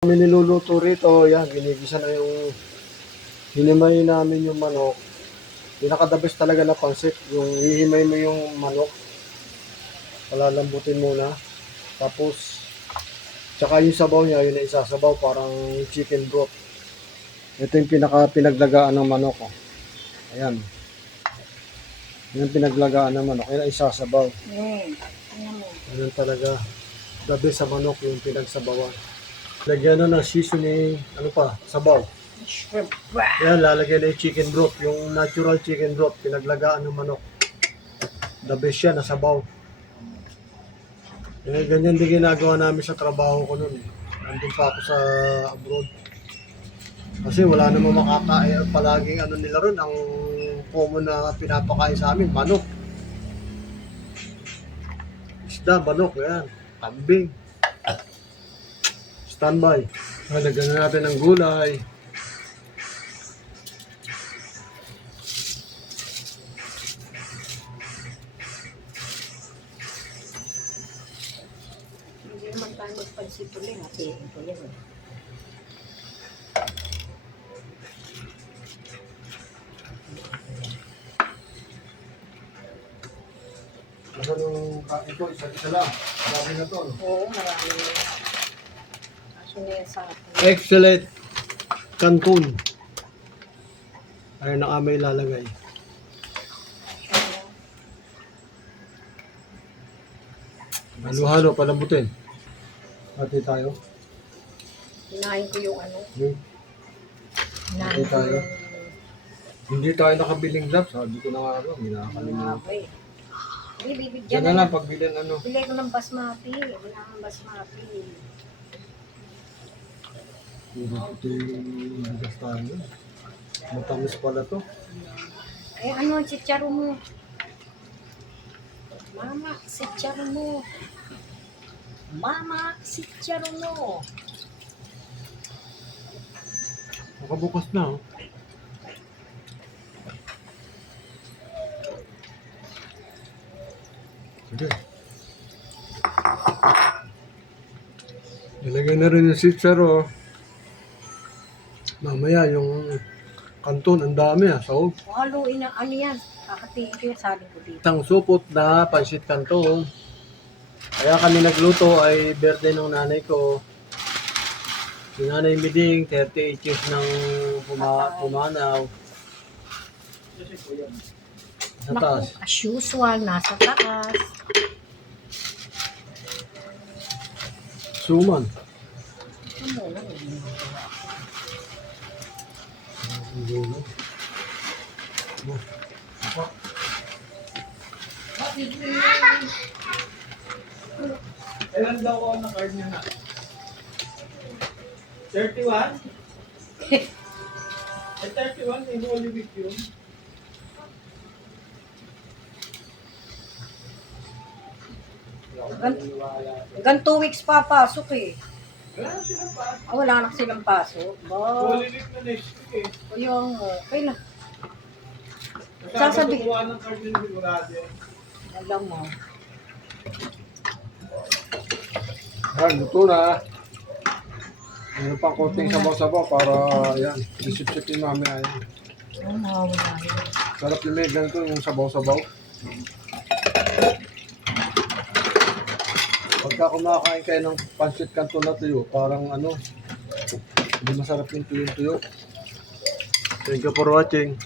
Kami niluluto rito, yan, ginigisa na yung hinimay namin yung manok. Pinaka-the-best talaga na pansit, yung hihimay mo yung manok, palalambutin muna, tapos tsaka yung sabaw niya, yun na isasabaw, parang chicken broth. Ito yung pinaglagaan ng manok. Oh. Ayan. Yan yung pinaglagaan ng manok, yun na isasabaw. Ayan talaga, the best sa manok, yung pinagsabawan. Lagyan na ng seasoning, ano pa, sabaw. Yan, lalagyan na yung chicken broth, yung natural chicken broth, pinaglagaan ng manok. The best yan, nasabaw. Eh, ganyan din ginagawa namin sa trabaho ko noon. Nandun pa ako sa abroad. Kasi wala namang makakain, palaging ano nila ron, ang common na pinapakain sa amin, manok. Isda, manok, yan, kambing. Standby. Lagyan na natin ng gulay. Hindi naman tayo magpansin tuloy. Hatiin ko yan. Ano nung kain ko, isa lang. Sabi na to. No? Oo, marami. Kaso na yan sa atin. Excellent Canton. Ayun na kami ilalagay. Halo-halo, palambutin. Hati tayo. Hinahin ko yung ano. Hati Hinahin ko tayo. yung Hindi tayo nakabiling gloves. Sabi ko na nga ano, hinakalimutan. mabay. Hindi, bibigyan Diyan na lang, pagbilan ano. Bili ko ng basmati. Wala kang basmati. Ito yung bigas tayo. Matamis pala to. Eh, ano ang chicharo mo? Mama, chicharo mo. Mama, chicharo mo. Nakabukas na. Oh. Sige. Nilagay na rin yung sitsaro. Mamaya yung kanton, ang dami So, Haluin na, ano yan? Kakatiin ko yung sabi ko dito. isang supot na pansit kanton. Kaya kami nagluto ay birthday ng nanay ko. Si Nanay Miding, 38 years nang pumanaw. Sa taas. Naku, as usual, nasa taas. Suman. Ano na Ilan daw ako na card niya na? 31? Eh, 31, hindi only week yun. Hanggang 2 weeks papasok eh. Wala na silang pa. Wala na silang pasok. Holy week na next week eh. Yung, kailan? Sabi Sasabi- ko ng card yung sigurado yan. Alam mo. Yan, luto na. Ano pang konting sabaw-sabaw para yan. Disip-sipin mamaya yan. Wala yun. Sarap yung may ganito yung sabaw-sabaw. Pagka kumakain kayo ng pancit canton na tuyo, parang ano, hindi masarap yung tuyo-tuyo. Thank you for watching.